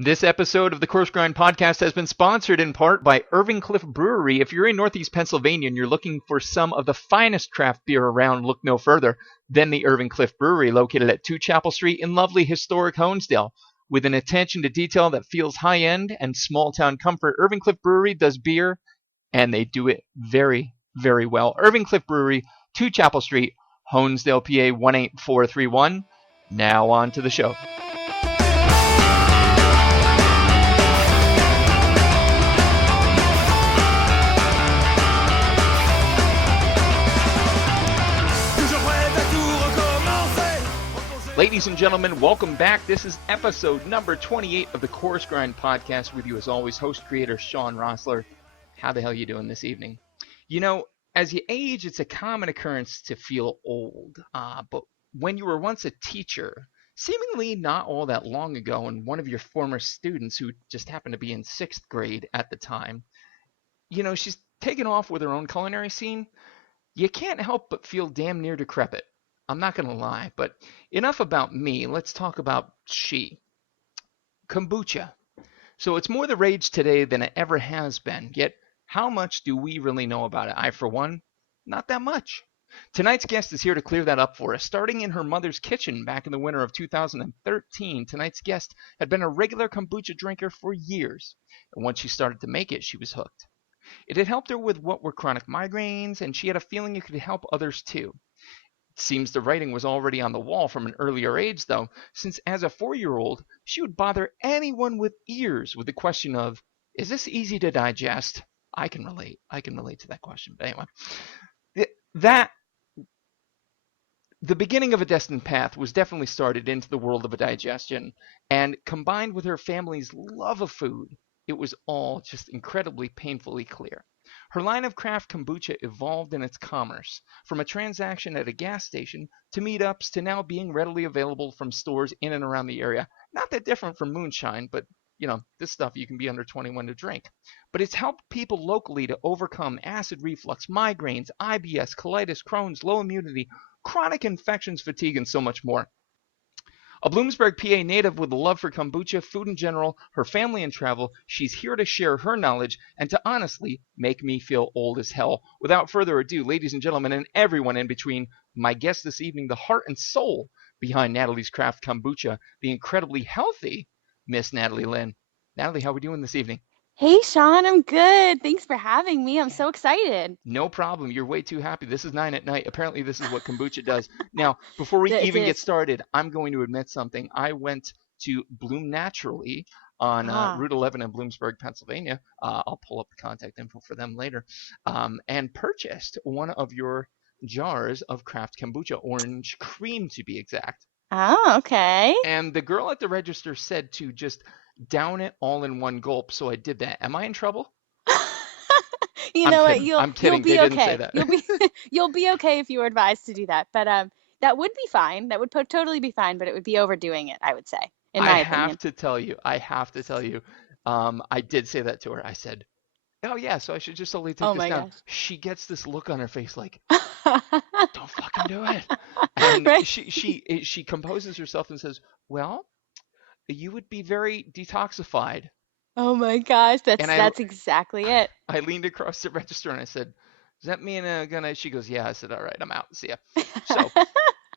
This episode of the Coarse podcast has been sponsored in part by Irving Cliff Brewery. If you're in Northeast Pennsylvania and you're looking for some of the finest craft beer around, look no further than the Irving Cliff Brewery, located at 2 Chapel Street in lovely historic Honesdale. With an attention to detail that feels high-end and small-town comfort, Irving Cliff Brewery does beer, and they do it very, very well. Irving Cliff Brewery, 2 Chapel Street, Honesdale, PA 18431. Now on to the show. Ladies and gentlemen, welcome back. This is episode number 28 of the Coarse podcast. With you as always, host creator Sean Rossler. How the hell are you doing this evening? You know, as you age, it's a common occurrence to feel old. But when you were once a teacher, seemingly not all that long ago, and one of your former students who just happened to be in 6th grade at the time, you know, she's taken off with her own culinary scene, you can't help but feel damn near decrepit. I'm not going to lie, but enough about me. Let's talk about she. Kombucha. So it's more the rage today than it ever has been. Yet, how much do we really know about it? I, for one, not that much. Tonight's guest is here to clear that up for us. Starting in her mother's kitchen back in the winter of 2013, tonight's guest had been a regular kombucha drinker for years. And once she started to make it, she was hooked. It had helped her with what were chronic migraines, and she had a feeling it could help others too. Seems the writing was already on the wall from an earlier age, though, since as a 4-year-old, she would bother anyone with ears with the question of, is this easy to digest? I can relate to that question. But anyway, the beginning of a destined path was definitely started into the world of a digestion, and combined with her family's love of food, it was all just incredibly painfully clear. Her line of craft kombucha evolved in its commerce, from a transaction at a gas station to meetups to now being readily available from stores in and around the area. Not that different from moonshine, but you know, this stuff you can be under 21 to drink. But it's helped people locally to overcome acid reflux, migraines, IBS, colitis, Crohn's, low immunity, chronic infections, fatigue, and so much more. A Bloomsburg, PA native with a love for kombucha, food in general, her family and travel, she's here to share her knowledge and to honestly make me feel old as hell. Without further ado, ladies and gentlemen, and everyone in between, my guest this evening, the heart and soul behind Natalie's Craft Kombucha, the incredibly healthy Miss Natalie Lynn. Natalie, how are we doing this evening? Hey, Sean, I'm good. Thanks for having me. I'm so excited. No problem. You're way too happy. This is 9 at night. Apparently, this is what kombucha does. Now, before we even get started, I'm going to admit something. I went to Bloom Naturally on Route 11 in Bloomsburg, Pennsylvania. I'll pull up the contact info for them later. And purchased one of your jars of craft kombucha, orange cream to be exact. Oh, okay. And the girl at the register said to just down it all in one gulp, so I did that. Am I in trouble? You know what? I'm kidding. You'll be they okay. Didn't say that. You'll be okay if you were advised to do that. But that would be fine. That would totally be fine. But it would be overdoing it, I would say, in my opinion. I have to tell you. I did say that to her. I said, "Oh yeah, so I should just only take this down." Gosh. She gets this look on her face like, "Don't fucking do it." And right? she composes herself and says, "Well, you would be very detoxified." Oh my gosh, that's exactly it. I leaned across the register and I said, "Does that mean gonna?" She goes, "Yeah." I said, "All right, I'm out. See ya." So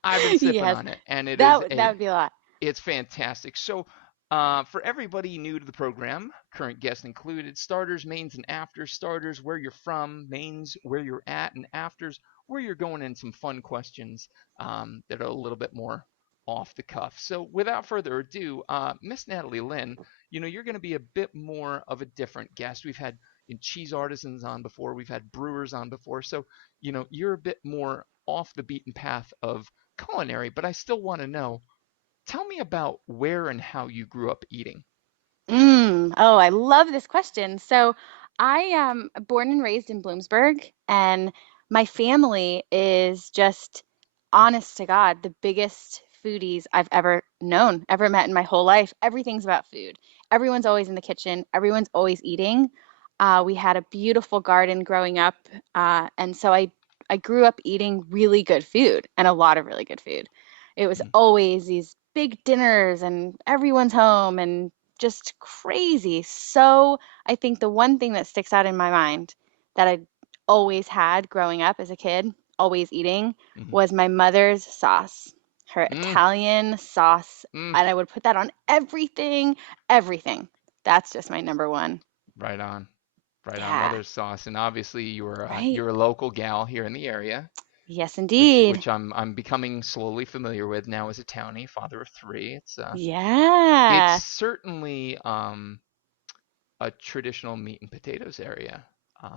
I've been sipping on it, and that would be a lot. It's fantastic. So for everybody new to the program, current guests included, starters, mains, and afters. Starters, where you're from; mains, where you're at; and afters, where you're going. In some fun questions that are a little bit more off the cuff. So without further ado, Miss Natalie Lynn, you know, you're going to be a bit more of a different guest. We've had cheese artisans on before. We've had brewers on before. So, you know, you're a bit more off the beaten path of culinary, but I still want to know, tell me about where and how you grew up eating. Oh, I love this question. So I am born and raised in Bloomsburg, and my family is just, honest to God, the biggest foodies I've ever known, ever met in my whole life. Everything's about food. Everyone's always in the kitchen. Everyone's always eating. We had a beautiful garden growing up, and so I grew up eating really good food and a lot of really good food. It was always these big dinners and everyone's home and just crazy. So I think the one thing that sticks out in my mind that I always had growing up as a kid, always eating, Hmm. was my mother's sauce, her Mm, Italian sauce. mm. And I would put that on everything, everything. That's just my number one. Right on. Right on. Yeah, Mother's sauce. And obviously right? you're a local gal here in the area, Yes, which indeed. I'm becoming slowly familiar with now as a townie, father of three. It's Yeah, certainly a traditional meat and potatoes area,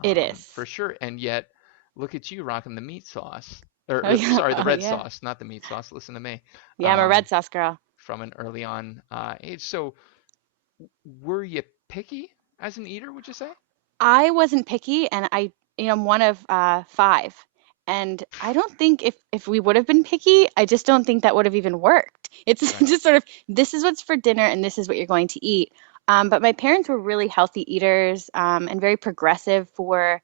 it is. for sure. And yet, look at you rocking the meat sauce, or, Oh yeah, sorry, the oh red yeah. sauce, not the meat sauce. Listen to me. Yeah, I'm a Um, red sauce girl. from an early on age. So, were you picky as an eater? Would you say? I wasn't picky, and I'm one of five. And I don't think if we would have been picky, I just don't think that would have even worked. It's Right. just sort of this is what's for dinner, and this is what you're going to eat. But my parents were really healthy eaters and very progressive for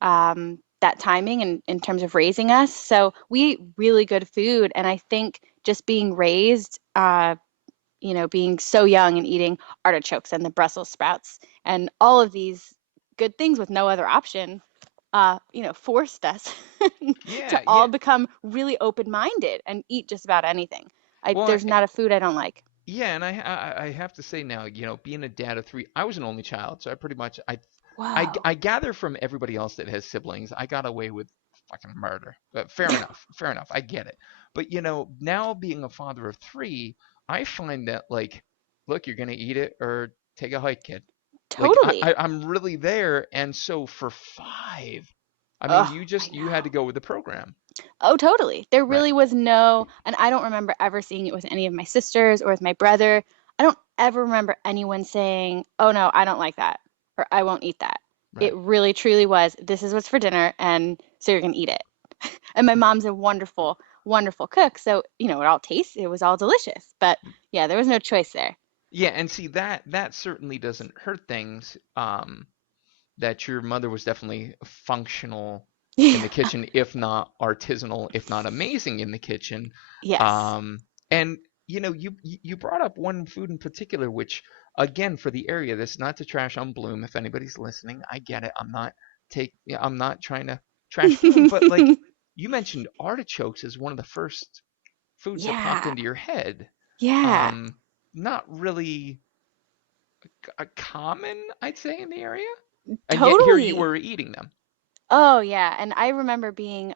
that timing and in terms of raising us. So we ate really good food, and I think just being raised, being so young and eating artichokes and the Brussels sprouts and all of these good things with no other option, forced us to Yeah, all yeah. become really open-minded and eat just about anything. Well, There's not a food I don't like. yeah, and I have to say now, being a dad of three, I was an only child, so I pretty much Whoa, I gather from everybody else that has siblings, I got away with fucking murder. But fair enough, fair enough, I get it. But now being a father of three, I find that like, look, you're gonna eat it or take a hike, kid. Like totally. I'm really there, and so for five, I mean, Oh, I you had to know. go with the program, Oh, totally. There right? really was no, and I don't remember ever seeing it with any of my sisters or with my brother. I don't ever remember anyone saying, "Oh no, I don't like that," or "I won't eat that." It Right. really truly was, "This is what's for dinner, and so you're gonna eat it." And my mom's a wonderful, wonderful cook, so it was all delicious. But yeah, there was no choice there. Yeah, and see that certainly doesn't hurt things. That your mother was definitely functional in the Yeah. kitchen, if not artisanal, if not amazing in the kitchen. Yes. Um, and you brought up one food in particular, which again for the area, this not to trash on Bloom. If anybody's listening, I get it. I'm not trying to trash Bloom, but like you mentioned artichokes as one of the first foods that popped Yeah. into your head. Yeah. Um, Not really a common, I'd say, in the area. And yet here you Totally. were eating them. Oh, yeah. And I remember being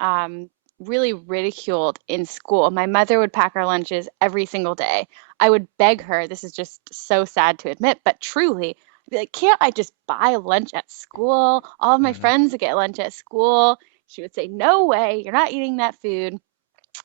really ridiculed in school. My mother would pack our lunches every single day. I would beg her, this is just so sad to admit, but truly, I'd be like, can't I just buy lunch at school? All of my Hmm. friends get lunch at school. She would say, no way, you're not eating that food,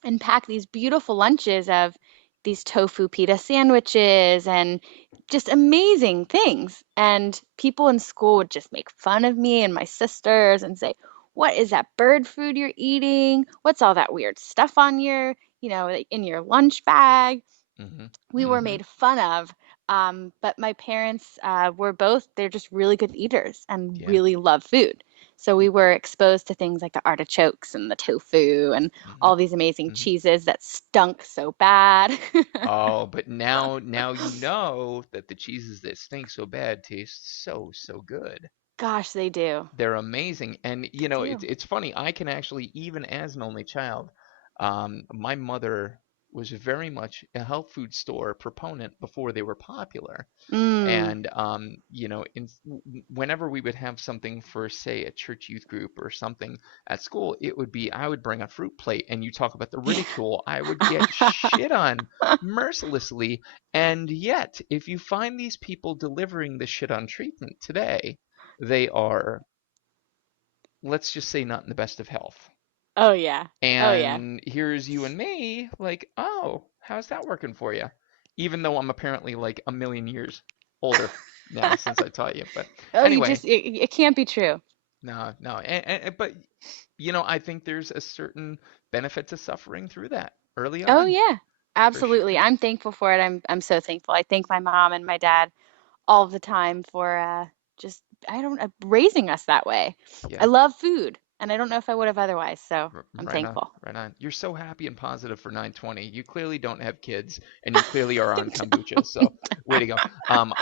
and pack these beautiful lunches of these tofu pita sandwiches and just amazing things. And people in school would just make fun of me and my sisters and say, "What is that bird food you're eating? What's all that weird stuff on in your lunch bag?" Hmm. We were Hmm. made fun of. But my parents they're just really good eaters and Yeah. really love food. So we were exposed to things like the artichokes and the tofu and Hmm. all these amazing Hmm. cheeses that stunk so bad. Oh, but now you know that the cheeses that stink so bad taste so good. Gosh, they do. They're amazing. And They it's do. it's funny. I can actually, even as an only child, my mother was very much a health food store proponent before they were popular. Mm. And whenever we would have something for, say, a church youth group or something at school, it would be I would bring a fruit plate, and you talk about the ridicule, I would get shit on mercilessly. And yet, if you find these people delivering the shit on treatment today, they are, let's just say, not in the best of health. Oh yeah. Oh yeah. And here's you and me, like, oh, how's that working for you? Even though I'm apparently like a million years older now since I taught you. But Oh, anyway, it can't be true. no, no. But, I think there's a certain benefit to suffering through that early Oh on, yeah. for Absolutely. sure. I'm thankful for it. I'm so thankful. I thank my mom and my dad all the time for just I don't raising us that way. I Yeah. love food and I don't know if I would have otherwise. So I'm Right on, thankful. right on. You're so happy and positive for 920. You clearly don't have kids, and you clearly are on kombucha. So, way to go.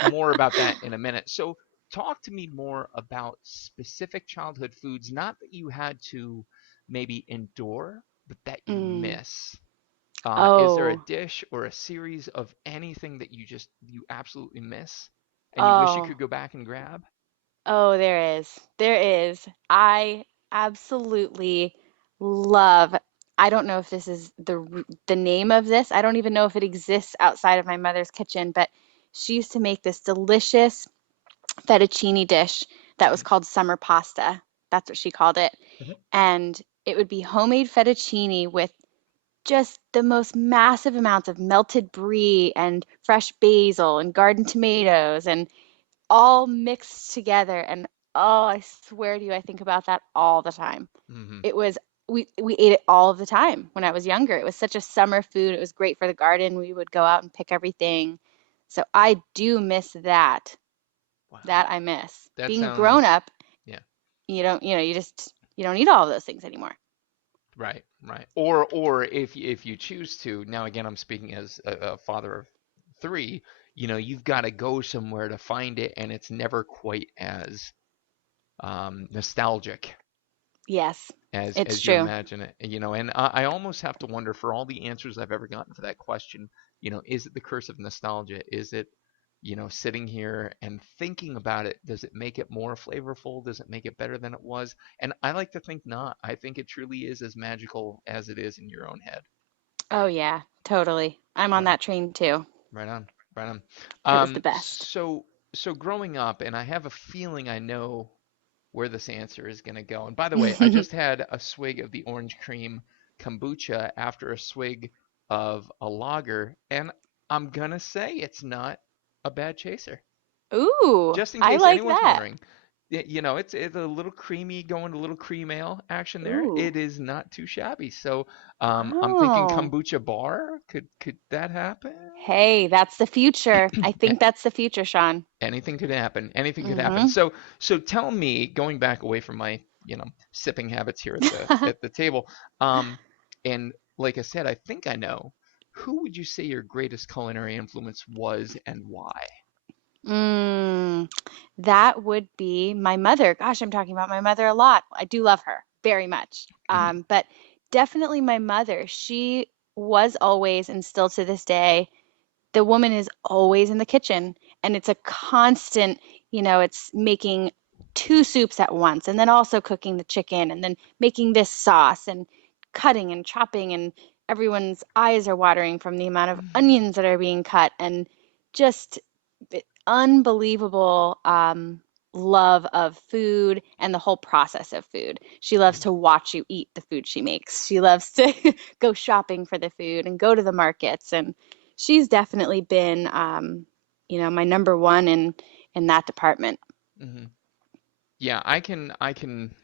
More about that in a minute. So, talk to me more about specific childhood foods, not that you had to maybe endure, but that you Mm. miss. Is there a Oh, dish or a series of anything that you absolutely miss, and you wish you oh, could go back and grab? oh, there is. There is. I absolutely love, I don't know if this is the name of this. I don't even know if it exists outside of my mother's kitchen, but she used to make this delicious fettuccine dish that was called summer pasta. That's what she called it. Mhm. And it would be homemade fettuccine with just the most massive amounts of melted brie and fresh basil and garden tomatoes and all mixed together. And oh, I swear to you, I think about that all the time. Mhm. It was we ate it all of the time when I was younger. It was such a summer food. It was great for the garden. We would go out and pick everything. So I do miss that. Wow, That I miss. that Being a grown sounds up, yeah. you don't eat all of those things anymore. Right, right. Or if you choose to, now again I'm speaking as a father of three, you've got to go somewhere to find it, and it's never quite as nostalgic Yes, it's as you true. imagine it. And I almost have to wonder, for all the answers I've ever gotten for that question, is it the curse of nostalgia? Is it, sitting here and thinking about it, does it make it more flavorful? Does it make it better than it was? And I like to think not. I think it truly is as magical as it is in your own head. Oh yeah, totally. I'm on Yeah, that train too. right on, right on. It was the Um, best. so so growing up, and I have a feeling I know where this answer is going to go. And by the way, I just had a swig of the orange cream kombucha after a swig of a lager, and I'm going to say it's not a bad chaser. Ooh, Just in I case like anyone's that. wondering, it's a little creamy, going a little cream ale action there. Ooh. It is not too shabby. So I'm thinking Oh. kombucha bar. Could that happen? Hey, that's the future. I think that's the future, Sean. Anything could happen. Anything could happen. Mm-hmm. So tell me, going back away from my, sipping habits here at the table, and like I said, I think I know. Who would you say your greatest culinary influence was, and why? Mm, that would be my mother. Gosh, I'm talking about my mother a lot. I do love her very much. Mhm. But definitely my mother. She was always, and still to this day, the woman is always in the kitchen, and it's a constant, it's making two soups at once and then also cooking the chicken and then making this sauce and cutting and chopping, and everyone's eyes are watering from the amount of onions that are being cut, and just unbelievable love of food and the whole process of food. She loves to watch you eat the food she makes. She loves to go shopping for the food and go to the markets, and she's definitely been, my number one in that department. Mhm. Yeah, I can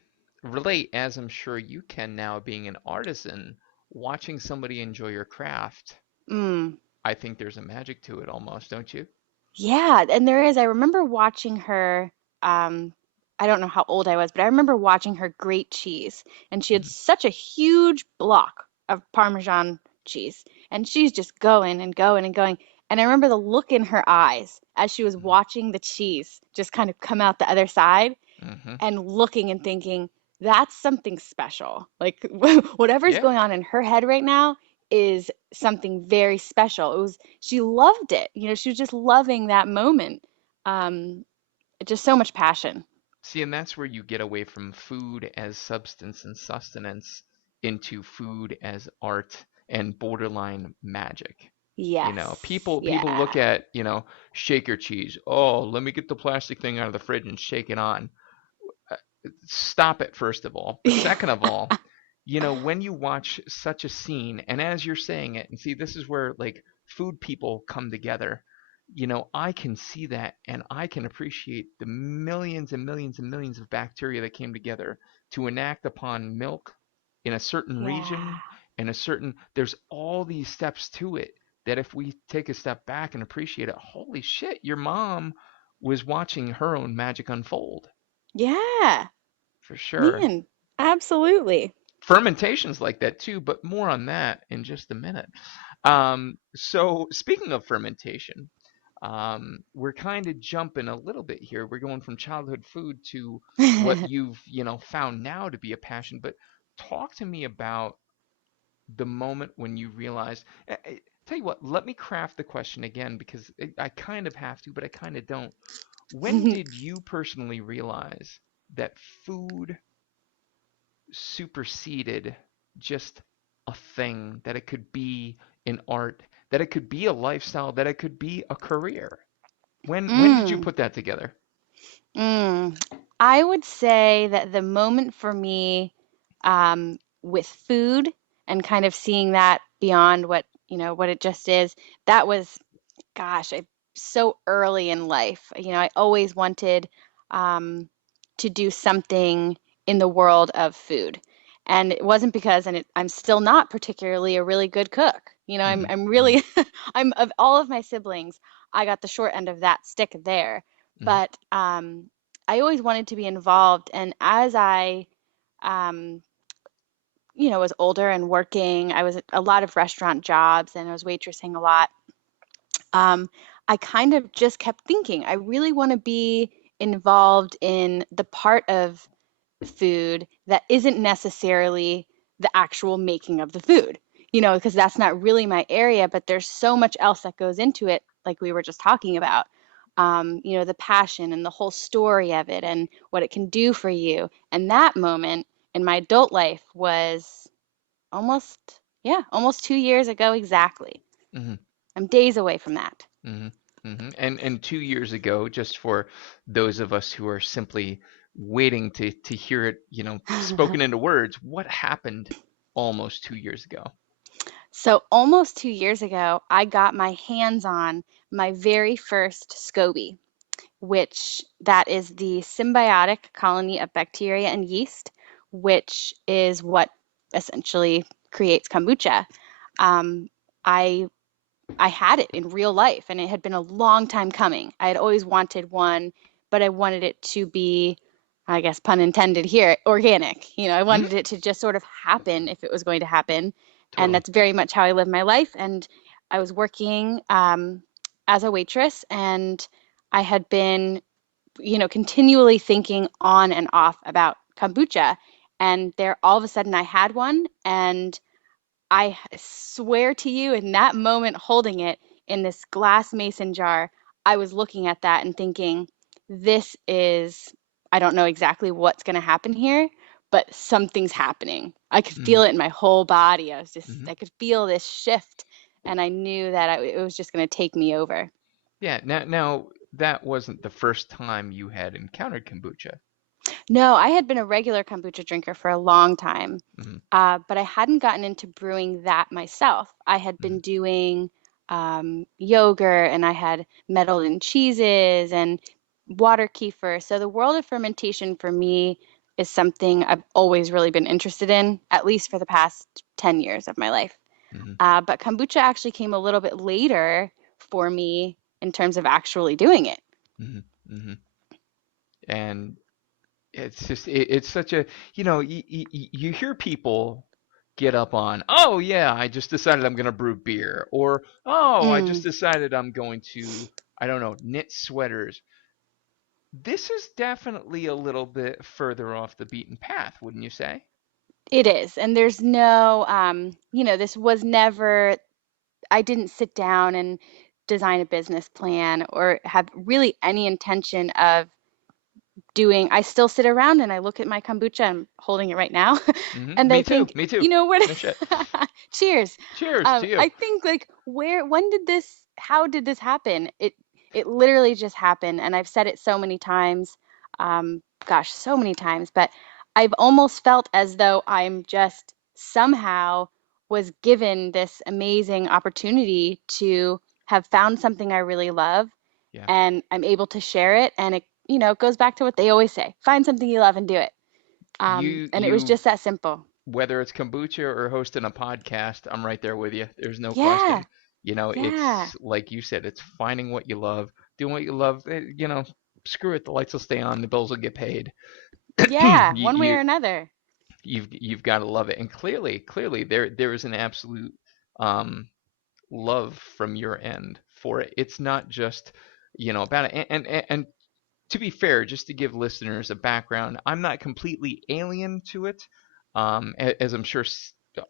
relate, as I'm sure you can now, being an artisan, watching somebody enjoy your craft. Mm. I think there's a magic to it almost, don't you? Yeah, and there is. I remember watching her. Um, I don't know how old I was, but I remember watching her grate cheese, and she had Mhm. such a huge block of Parmesan cheese, and she's just going and going and going. And I remember the look in her eyes as she was watching the cheese just kind of come out the other side, Mhm. and looking and thinking, that's something special. Like whatever's Yeah. going on in her head right now is something very special. She loved it. She was just loving that moment. Um, just so much passion. See, and that's where you get away from food as substance and sustenance into food as art and borderline magic. Yes. People look Yeah. at, shaker cheese. Oh, let me get the plastic thing out of the fridge and shake it on. Uh, Stop it, first of all. But second of all, when you watch such a scene, and as you're saying it, and see, this is where like food people come together. I can see that, and I can appreciate the millions and millions and millions of bacteria that came together to enact upon milk in a certain Yeah. region, and there's all these steps to it that if we take a step back and appreciate it, holy shit, your mom was watching her own magic unfold Yeah. for sure. Man. Absolutely. Fermentation's like that too, but more on that in just a minute. So speaking of fermentation, we're kind of jumping a little bit here. We're going from childhood food to what you've, found now to be a passion. But talk to me about the moment when you realized. Tell you what, let me craft the question again because I kind of have to, but I kind of don't. When did you personally realize that food superseded just a thing, that it could be an art, that it could be a lifestyle, that it could be a career? When did you Mm, put that together? mm. I would say that the moment for me with food and kind of seeing that beyond what, what it just is, that was, gosh, so early in life. I always wanted um, to do something in the world of food. And it wasn't because, I'm still not particularly a really good cook. Hmm. I'm Hmm. really, I'm of all of my siblings, I got the short end of that stick there. Hmm. But I always wanted to be involved. And as I, um, was older and working, I was at a lot of restaurant jobs and I was waitressing a lot. um, I kind of just kept thinking, I really want to be involved in the part of food that isn't necessarily the actual making of the food, because that's not really my area, but there's so much else that goes into it, like we were just talking about. The passion and the whole story of it and what it can do for you. And that moment in my adult life was almost, yeah, almost 2 years ago exactly. Hmm. I'm days away from that. Hmm. Hmm. And 2 years ago, just for those of us who are simply waiting to hear it, spoken into words, what happened almost 2 years ago? So almost 2 years ago, I got my hands on my very first SCOBY, which that is the symbiotic colony of bacteria and yeast, which is what essentially creates kombucha. Um, I I had it in real life, and it had been a long time coming. I had always wanted one, but I wanted it to be, I guess, pun intended here, organic. I Hmm. wanted it to just sort of happen if it was going to happen. And Totally. that's very much how I live my life. And I was working as a waitress, and I had been, continually thinking on and off about kombucha. And there, all of a sudden, I had one, and I swear to you, in that moment, holding it in this glass mason jar, I was looking at that and thinking, this is, I don't know exactly what's going to happen here, but something's happening. I could Hmm. feel it in my whole body. Hmm. I could feel this shift, and I knew that it was just going to take me over. Yeah. Now that wasn't the first time you had encountered kombucha. No, I had been a regular kombucha drinker for a long time, Hmm. but I hadn't gotten into brewing that myself. I had Hmm. been doing yogurt and I had meddled in cheeses and water kefir. So the world of fermentation for me is something I've always really been interested in, at least for the past 10 years of my life. Hmm. But kombucha actually came a little bit later for me in terms of actually doing it. Hmm. Hmm. And it's just it's such a you hear people get up on, oh yeah, I just decided I'm going to brew beer, or oh, I just Mm. decided I'm going to, I don't know, knit sweaters. This is definitely a little bit further off the beaten path, wouldn't you say? It is. And there's no, this was never, I didn't sit down and design a business plan or have really any intention of doing. I still sit around and I look at my kombucha, I'm holding it right now, Hmm. and I Me too. think, Me too. what, No shit. cheers. Cheers to you. I think like how did this happen? It literally just happened, and I've said it so many times, gosh, so many times, but I've almost felt as though I'm just somehow was given this amazing opportunity to have found something I really love, Yeah. and I'm able to share it, and it goes back to what they always say, find something you love and do it. And it was You just that simple. Whether it's kombucha or hosting a podcast, I'm right there with you. There's no Yeah, question. It's yeah, like you said, it's finding what you love, doing what you love. Screw it, the lights will stay on, the bills will get paid. yeah, you, one way you or another. you've got to love it. And clearly there is an absolute um love from your end for it. It's not just, about it. And to be fair, just to give listeners a background, I'm not completely alien to it, as I'm sure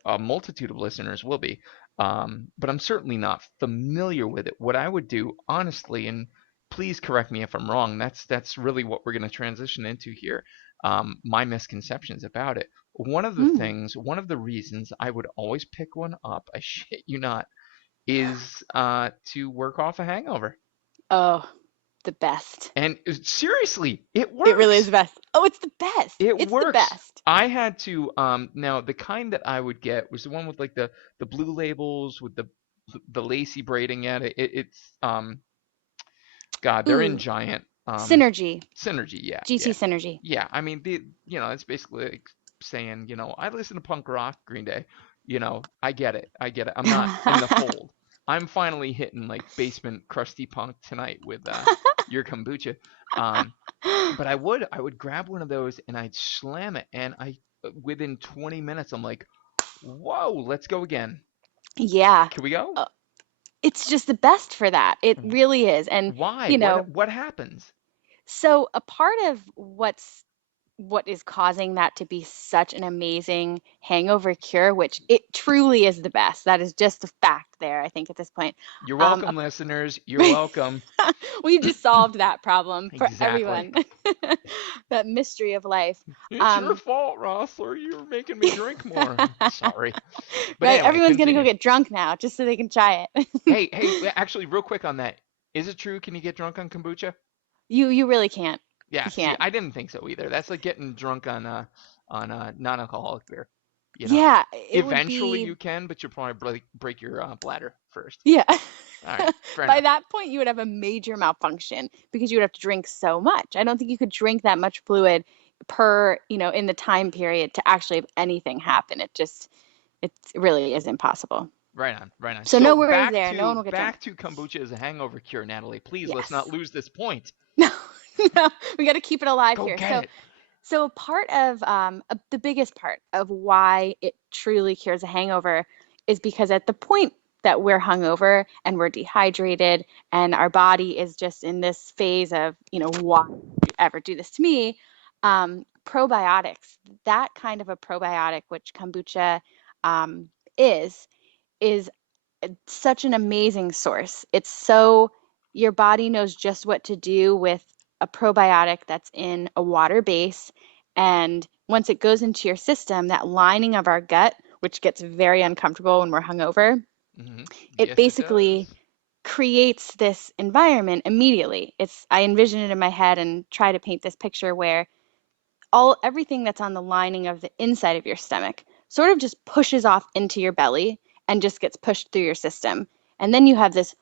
a multitude of listeners will be, but I'm certainly not familiar with it. What I would do, honestly, and please correct me if I'm wrong, that's really what we're going to transition into here. My misconceptions about it. Mm. One of the reasons I would always pick one up, I shit you not, is to work off a hangover. Oh, the best. And seriously, it It really is works. the best. Oh, it's the best. It It's the works. best. I had to now the kind that I would get was the one with like the blue labels with the lacy braiding at it. It's God, they're in Ooh, Giant. synergy. Synergy, yeah, GT yeah. synergy. Yeah, I mean it's basically like saying, I listen to punk rock, Green Day. I get it. I get it. I'm not in the fold. I'm finally hitting like basement crusty punk tonight with your kombucha. Um but I would grab one of those and I'd slam it, and I within 20 minutes I'm like, "Whoa, let's go again. Yeah. Can we go?" Uh, it's just the best for that. It really is. And, Why? you know, What happens? so a part of what is causing that to be such an amazing hangover cure, which it truly is the best. That is just a fact there, I think, at this point. You're Um, welcome, listeners. You're welcome. we've just solved that problem for Exactly. everyone. That mystery of life. It's your Um, fault, Rossler. You're making me drink more. Sorry. But right? anyway, Everyone's gonna go continue. get drunk now just so they can try it. Hey, actually, real quick on that. Is it true? Can you get drunk on kombucha? You really can't. Yeah, You see, can't. I didn't think so either. That's like getting drunk on non-alcoholic beer. You know, Yeah, it would eventually be. you can, but you'll probably break your bladder first. Yeah. All right, fair By enough. that point, you would have a major malfunction because you would have to drink so much. I don't think you could drink that much fluid per, in the time period to actually have anything happen. It really is impossible. Right on, right on. So So no worries there. No one will get drunk. back to kombucha as a hangover cure, Natalie. Please, let's not Yes. lose this point. No, no, we got to keep it alive Go here. get it. So part of the biggest part of why it truly cures a hangover is because at the point that we're hungover and we're dehydrated and our body is just in this phase of, why would you ever do this to me? Probiotics, that kind of a probiotic, which kombucha um, is, is such an amazing source. It's so your body knows just what to do with a probiotic that's in a water base. And once it goes into your system, that lining of our gut, which gets very uncomfortable when we're hungover, Hmm. it Yes, it basically does. creates this environment immediately. I envision it in my head and try to paint this picture where everything that's on the lining of the inside of your stomach sort of just pushes off into your belly and just gets pushed through your system. And then you have this,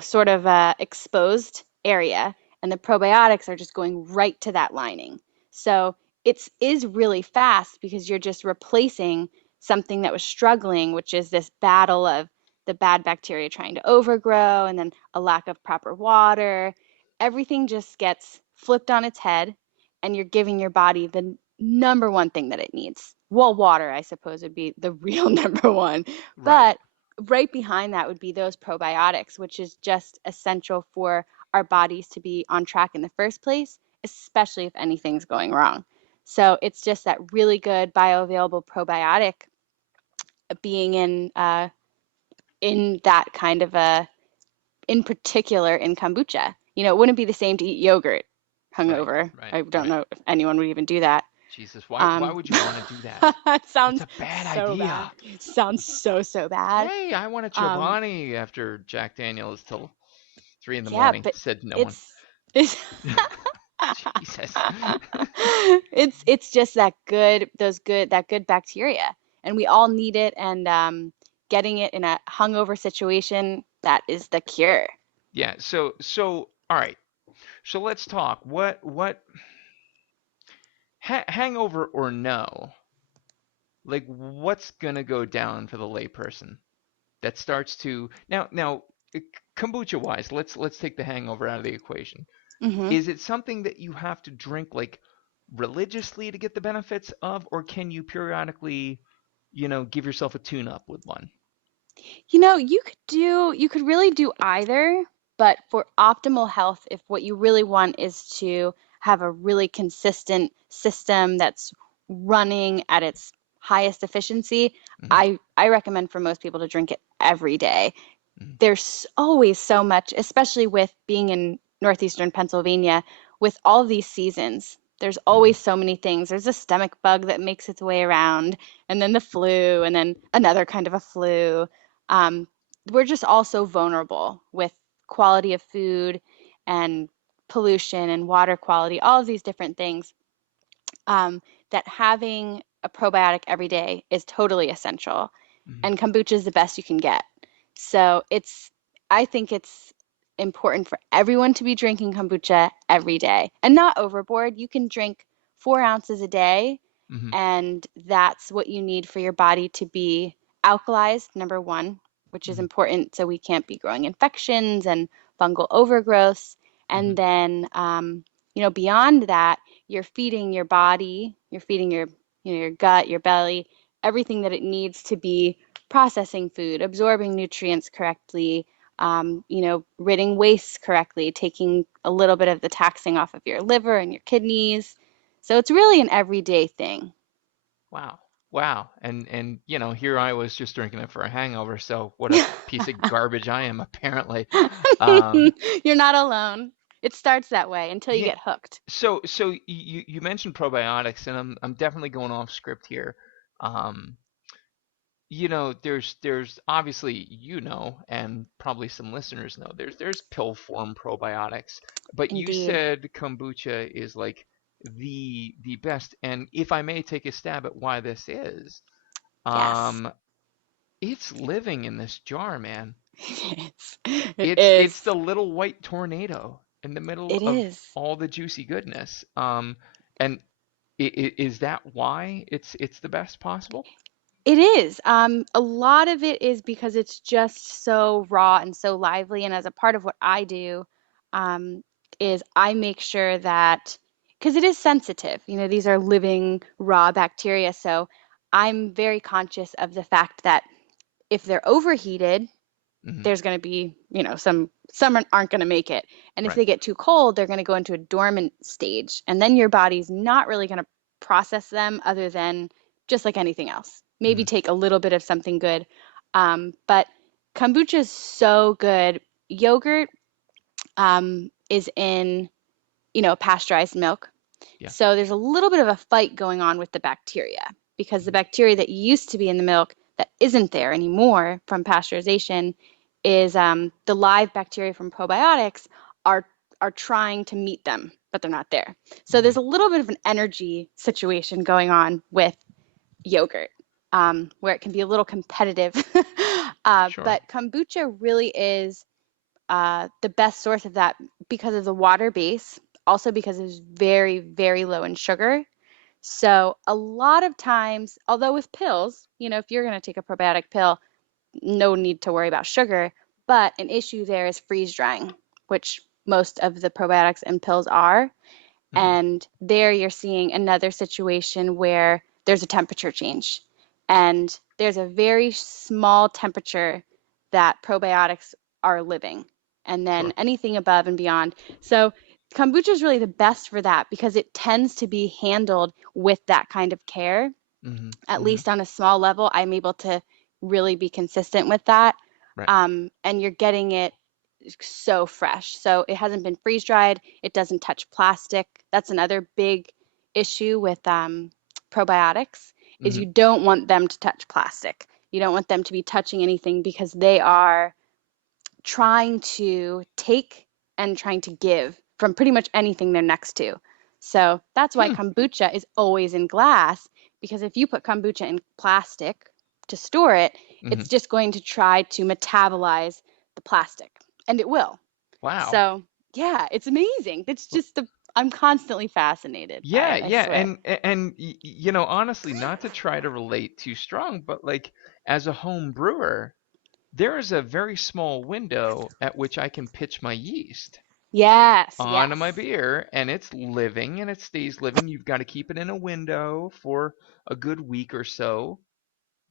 sort of exposed area, and the probiotics are just going right to that lining. So it is really fast because you're just replacing something that was struggling, which is this battle of the bad bacteria trying to overgrow and then a lack of proper water. Everything just gets flipped on its head, and you're giving your body the number one thing that it needs. Well, water, I suppose, would be the real number one. Right. But right behind that would be those probiotics, which is just essential for our bodies to be on track in the first place, especially if anything's going wrong. So it's just that really good bioavailable probiotic being in that kind of in particular in kombucha. It wouldn't be the same to eat yogurt Right. hungover. Right. I don't Right. know if anyone would even do that. Jesus, why Um, would you want to do that? it That's sounds a bad so bad. idea. It sounds so bad. Hey, I want a Um, Chobani after Jack Daniels till 3 in the yeah, morning. but Said no one. it's Jesus. it's just that good bacteria, and we all need it. And getting it in a hungover situation, that is the cure. Yeah. So all right. So let's talk. What hangover or no? Like what's gonna go down for the layperson that starts to now kombucha wise? Let's take the hangover out of the equation. Hmm. Is it something that you have to drink like religiously to get the benefits of, or can you periodically, give yourself a tune-up with one? You could really do either, but for optimal health, if what you really want is to have a really consistent system that's running at its highest efficiency, Mm-hmm. I recommend for most people to drink it every day. Mm-hmm. There's always so much, especially with being in northeastern Pennsylvania, with all these seasons. There's Mm-hmm. always so many things. There's a stomach bug that makes its way around, and then the flu, and then another kind of a flu. Um, we're just all so vulnerable with quality of food and pollution and water quality, all of these different things, um, that having a probiotic every day is totally essential. Mm-hmm. And kombucha is the best you can get. So I think it's important for everyone to be drinking kombucha every day and not overboard. You can drink 4 ounces a day, Mm-hmm. and that's what you need for your body to be alkalized, number one, which is Mm-hmm. important so we can't be growing infections and fungal overgrowths. Mm-hmm. And then, beyond that, you're feeding your body, you're feeding your gut, your belly, everything that it needs to be processing food, absorbing nutrients correctly, ridding waste correctly, taking a little bit of the taxing off of your liver and your kidneys. So it's really an everyday thing. Wow. Wow. And here I was just drinking it for a hangover, so what a piece of garbage I am apparently. Um, You're not alone. It starts that way until you yeah, get hooked. so you mentioned probiotics, and I'm definitely going off script here. Um, there's obviously, and probably some listeners know, there's pill form probiotics, but you Indeed. said kombucha is like the best. And if I may take a stab at why this is, Yes. um, it's living in this jar, man. It is. It It's is. the little white tornado in the middle It of is. all the juicy goodness. And is that why it's the best possible? It is. A lot of it is because it's just so raw and so lively. And as a part of what I do, um, is I make sure that, because it is sensitive, these are living raw bacteria. So I'm very conscious of the fact that if they're overheated, Hmm. there's going to be, some aren't going to make it. And if Right. they get too cold, they're going to go into a dormant stage. And then your body's not really going to process them other than just like anything else. Maybe Hmm. take a little bit of something good. But kombucha is so good. Yogurt is in, pasteurized milk. Yeah. So there's a little bit of a fight going on with the bacteria because the bacteria that used to be in the milk that isn't there anymore from pasteurization is, the live bacteria from probiotics are are trying to meet them, but they're not there. So Hmm. there's a little bit of an energy situation going on with yogurt, where it can be a little competitive. Sure. But kombucha really is the best source of that because of the water base, also because it's very, very low in sugar. So a lot of times, although with pills, if you're going to take a probiotic pill, no need to worry about sugar. But an issue there is freeze drying, which most of the probiotics and pills are. Hmm. And there you're seeing another situation where there's a temperature change. And there's a very small temperature that probiotics are living, and then Sure. anything above and beyond. So kombucha is really the best for that because it tends to be handled with that kind of care. Hmm. At Hmm. least on a small level, I'm able to really be consistent with that. Right. And you're getting it so fresh. So it hasn't been freeze dried. It doesn't touch plastic. That's another big issue with probiotics is Hmm. you don't want them to touch plastic. You don't want them to be touching anything because they are trying to take and trying to give from pretty much anything they're next to. So that's why Hmm. kombucha is always in glass, because if you put kombucha in plastic to store it, Hmm. it's just going to try to metabolize the plastic, and it will. Wow. So, yeah, it's amazing. It's just I'm constantly fascinated by Yeah, it, I yeah, swear. and honestly, not to try to relate too strong, but like as a home brewer, there is a very small window at which I can pitch my yeast. Yes, onto my yes. beer, and it's living and it stays living. You've got to keep it in a window for a good week or so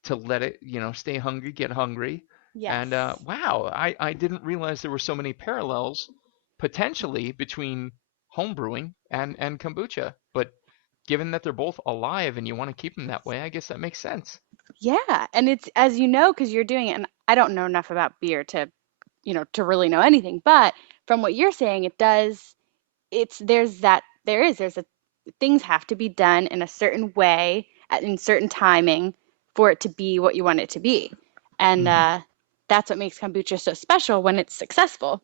to let it, stay hungry, get hungry. And Yes. wow, I didn't realize there were so many parallels potentially between home brewing and kombucha. But given that they're both alive and you want to keep them that way, I guess that makes sense. Yeah, and it's as you know because you're doing it, and I don't know enough about beer to, to really know anything, but from what you're saying, it does, it's there's a things have to be done in a certain way in certain timing for it to be what you want it to be. And Hmm. that's what makes kombucha so special when it's successful,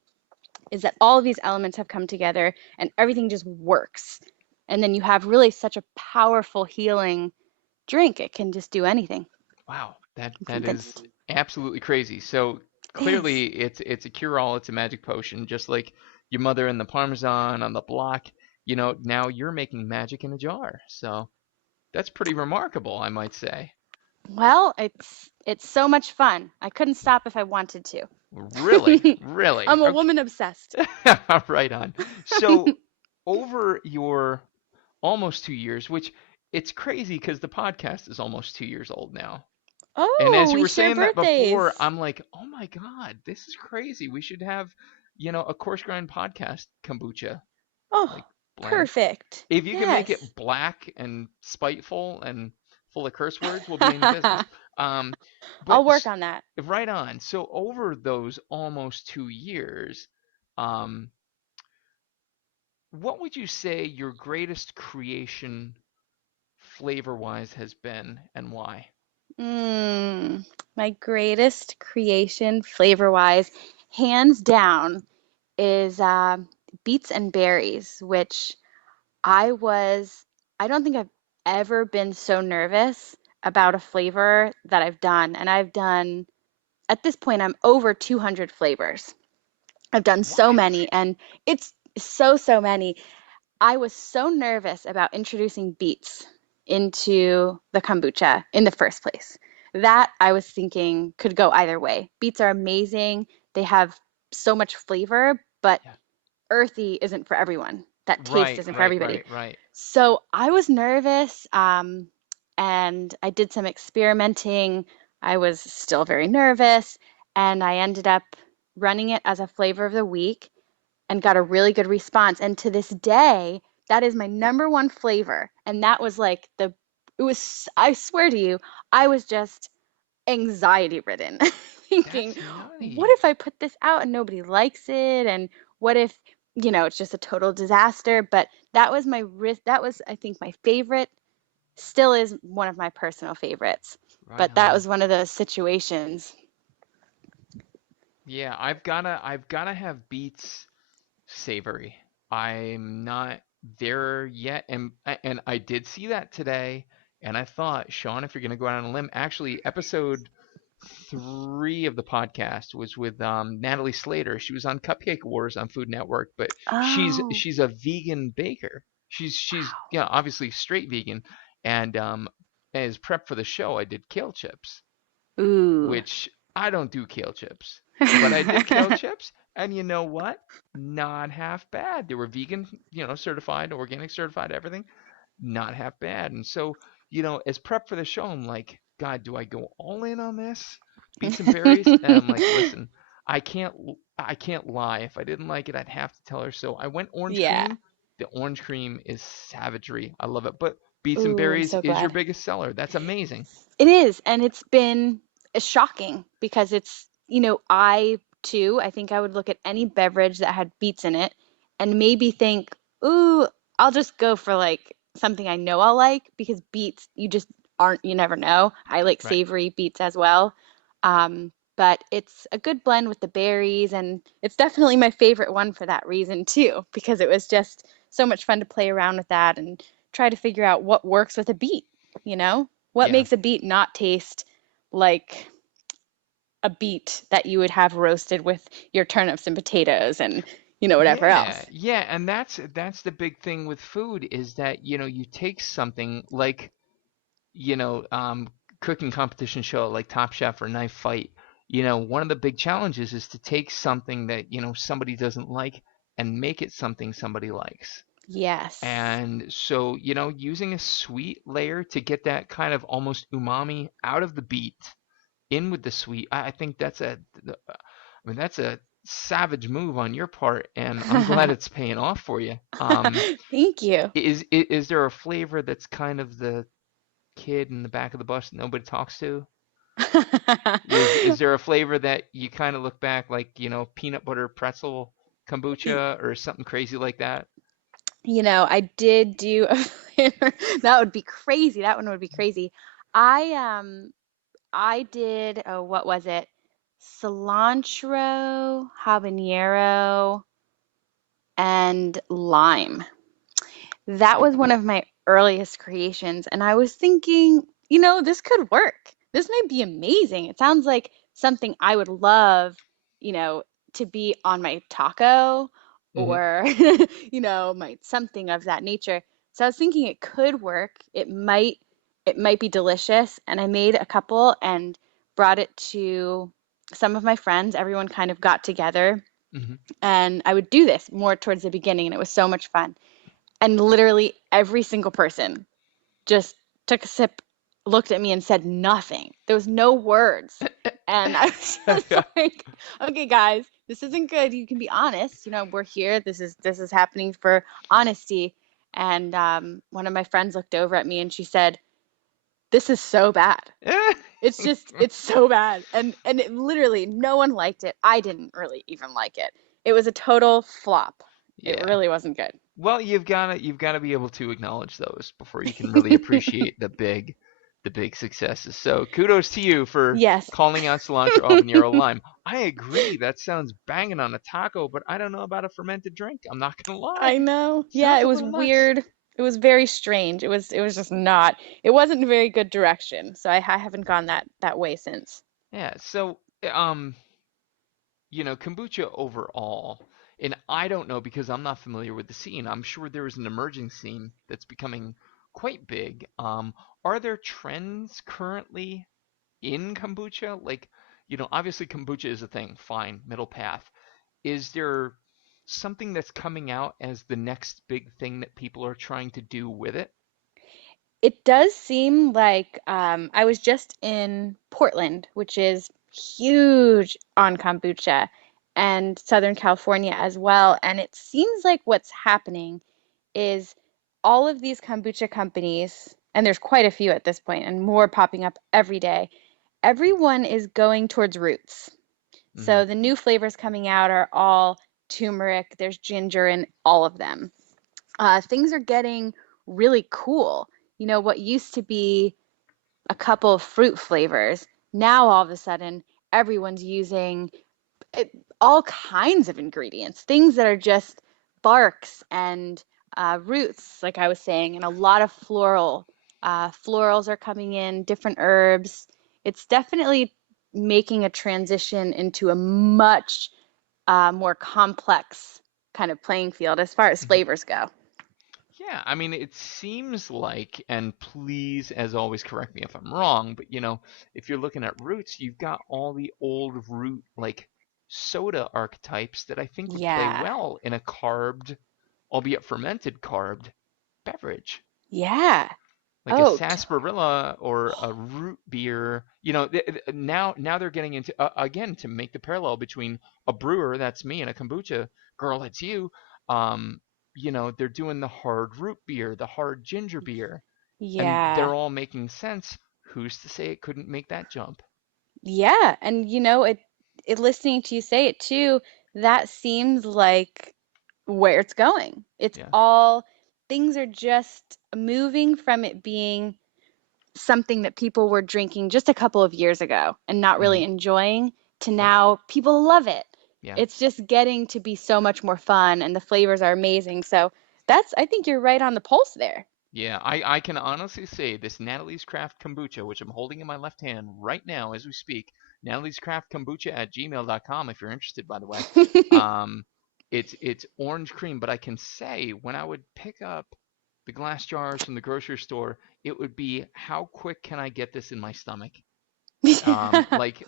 is that all of these elements have come together and everything just works. And then you have really such a powerful healing drink. It can just do anything. Wow, that I'm that is convinced. absolutely crazy. So It is. clearly it's a cure-all, it's a magic potion, just like your mother and the Parmesan on the block. Now you're making magic in a jar. So that's pretty remarkable, I might say. Well, it's so much fun. I couldn't stop if I wanted to. Really, really. I'm a woman obsessed. Right on. So over your almost 2 years, which it's crazy because the podcast is almost 2 years old now. And Oh, as you we were share saying that before, birthdays. I'm like, oh my God, this is crazy. We should have, a coarse grind podcast kombucha like Oh, blend. perfect. If you can make Yes. it black and spiteful and full of curse words, we'll be in business. Um, but I'll work on that. right on. So over those almost 2 years, um, what would you say your greatest creation flavor-wise has been and why? Mm, my greatest creation, flavor-wise, hands down, is beets and berries, which I was, I don't think I've ever been so nervous about a flavor that I've done. And I've done, at this point, I'm over 200 flavors. I've done so What? many, and it's so many. I was so nervous about introducing beets into the kombucha in the first place. That I was thinking could go either way. Beets are amazing. They have so much flavor, but Yeah. earthy isn't for everyone. That taste Right, isn't for right, everybody. right, right. So I was nervous, and I did some experimenting. I was still very nervous, and I ended up running it as a flavor of the week and got a really good response. And to this day, that is my number one flavor. And that was like it was, I swear to you, I was just anxiety ridden, thinking, That's what nutty. if I put this out and nobody likes it? And what if, it's just a total disaster? But that was my risk. That was, I think, my favorite, still is one of my personal favorites. Right But that on. was one of those situations. Yeah, I've gotta have beets savory. I'm not there yet, and I did see that today, and I thought, Sean, if you're gonna go out on a limb, actually, episode 3 of the podcast was with Natalie Slater. She was on Cupcake Wars on Food Network, but she's Oh, she's a vegan baker. She's obviously straight vegan, and as prep for the show, I did kale chips, ooh. which I don't do kale chips, but I did kale chips, and you know what? Not half bad. They were vegan, certified, organic certified, everything. Not half bad. And so, as prep for the show, I'm like, God, do I go all in on this? Beets and berries? And I'm like, listen, I can't, I can't lie. If I didn't like it, I'd have to tell her. So I went orange Yeah. cream. The orange cream is savagery. I love it. But beets and Ooh, I'm berries so is your glad. biggest seller. That's amazing. It is, and it's been shocking because it's, I too, I think I would look at any beverage that had beets in it and maybe think, ooh, I'll just go for like something I know I'll like because beets, you never know. I like Right. savory beets as well. But it's a good blend with the berries, and it's definitely my favorite one for that reason too, because it was just so much fun to play around with that and try to figure out what works with a beet, you know? What Yeah. makes a beet not taste like a beet that you would have roasted with your turnips and potatoes and, whatever Yeah, else? yeah, and that's the big thing with food is that, you take something like, you know, um, cooking competition show like Top Chef or Knife Fight. One of the big challenges is to take something that, somebody doesn't like and make it something somebody likes. Yes. And so, using a sweet layer to get that kind of almost umami out of the beet in with the sweet, I think that's a savage move on your part, and I'm glad it's paying off for you. Thank you. Is there a flavor that's kind of the kid in the back of the bus that nobody talks to? Is there a flavor that you kind of look back like, peanut butter pretzel kombucha or something crazy like that? I did do a flavor. That would be crazy. That one would be crazy. I did, oh, what was it? Cilantro, habanero, and lime. That was one of my earliest creations, and I was thinking, this could work. This might be amazing. It sounds like something I would love, you know, to be on my taco Hmm. or, might something of that nature. So I was thinking it could work. It might be delicious, and I made a couple and brought it to some of my friends. Everyone kind of got together, Hmm. and I would do this more towards the beginning, and it was so much fun. And literally every single person just took a sip, looked at me, and said nothing. There was no words. And I was just like, okay, guys, this isn't good. You can be honest. We're here. This is happening for honesty. And one of my friends looked over at me and she said, "This is so bad. It's so bad." And it literally, no one liked it. I didn't really even like it. It was a total flop. It Yeah. really wasn't Well, you've gotta be able to acknowledge those before you can really appreciate the big successes. So kudos to you for Yes. calling out cilantro, habanero, lime. I agree. That sounds banging on a taco, but I don't know about a fermented drink. I'm not gonna lie. I know. Yeah, Sounds it a was little nuts. weird. It was very strange. It was just not. It wasn't a very good direction. So I haven't gone that way since. Yeah. So, kombucha overall, and I don't know because I'm not familiar with the scene. I'm sure there is an emerging scene that's becoming quite big. Are there trends currently in kombucha? Like, obviously kombucha is a thing, fine, middle path. Is there something that's coming out as the next big thing that people are trying to do with it? It does seem like I was just in Portland, which is huge on kombucha, and Southern California as well. And it seems like what's happening is all of these kombucha companies, and there's quite a few at this point, and more popping up every day. Everyone is going towards roots. Hmm. So the new flavors coming out are all turmeric, there's ginger in all of them. Things are getting really cool. What used to be a couple of fruit flavors, now all of a sudden everyone's using it, all kinds of ingredients, things that are just barks and roots, like I was saying, and a lot of floral. Florals are coming in, different herbs. It's definitely making a transition into a much more complex kind of playing field as far as Hmm. flavors go. Yeah, I mean, it seems like, and please, as always, correct me if I'm wrong, but if you're looking at roots, you've got all the old root, like soda archetypes that I think would play Yeah. well in a carbed, albeit fermented carbed beverage. Yeah. Like a Oh, sarsaparilla or a root beer. Now they're getting into again to make the parallel between a brewer, that's me, and a kombucha girl, that's you. Um, they're doing the hard root beer, the hard ginger beer, and yeah. they're all making sense. Who's to say it couldn't make that jump? Yeah. And it listening to you say it too, that seems like where it's going. It's Yeah. all things are just moving from it being something that people were drinking just a couple of years ago and not Hmm. really enjoying to Yeah. now people love it. Yeah. It's just getting to be so much more fun and the flavors are amazing. So I think you're right on the pulse there. Yeah, I can honestly say this Natalie's Craft Kombucha, which I'm holding in my left hand right now as we speak, Natalie's Craft Kombucha at gmail.com if you're interested, by the way. Um, it's orange cream, but I can say when I would pick up the glass jars from the grocery store, it would be how quick can I get this in my stomach?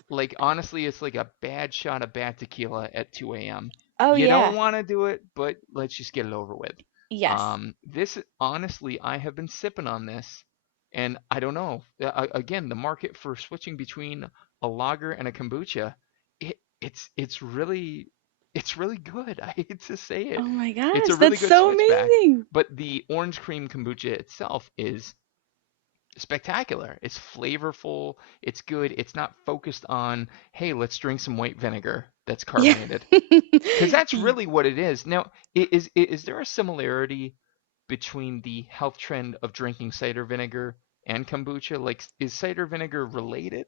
Like honestly, it's like a bad shot of bad tequila at 2 a.m. Oh You don't yeah. want to do it, but let's just get it over with. Yes. This honestly, I have been sipping on this, and I don't know. Again, the market for switching between a lager and a kombucha, it's really good. I hate to say Oh it. my It's a gosh, really that's good so switchback, amazing. but the orange cream kombucha itself is spectacular. It's flavorful. It's good. It's not focused on, hey, let's drink some white vinegar that's Yeah. carbonated. Because that's really what it is. Now, is there a similarity between the health trend of drinking cider vinegar and kombucha? Like, is cider vinegar related?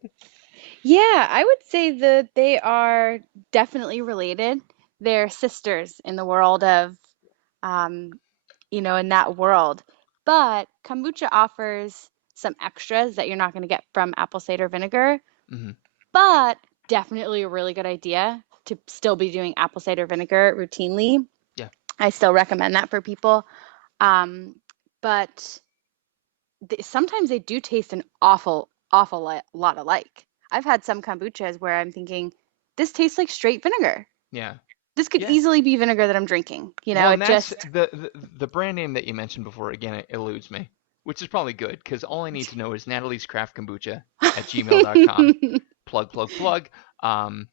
Yeah, I would say that they are definitely related. They're sisters in the world of, um, in that world. But kombucha offers some extras that you're not going to get from apple cider vinegar, Hmm. but definitely a really good idea to still be doing apple cider vinegar routinely. Yeah. I still recommend that for people. Um, but sometimes they do taste an awful lot alike. I've had some kombuchas where I'm thinking, this tastes like straight vinegar. Yeah. This could Yeah. easily be vinegar that I'm drinking. Well, and It that's just, the brand name that you mentioned before. Again, it eludes me, which is probably good because all I need to know is Natalie's Craft Kombucha at gmail.com. Plug, plug, plug. Um,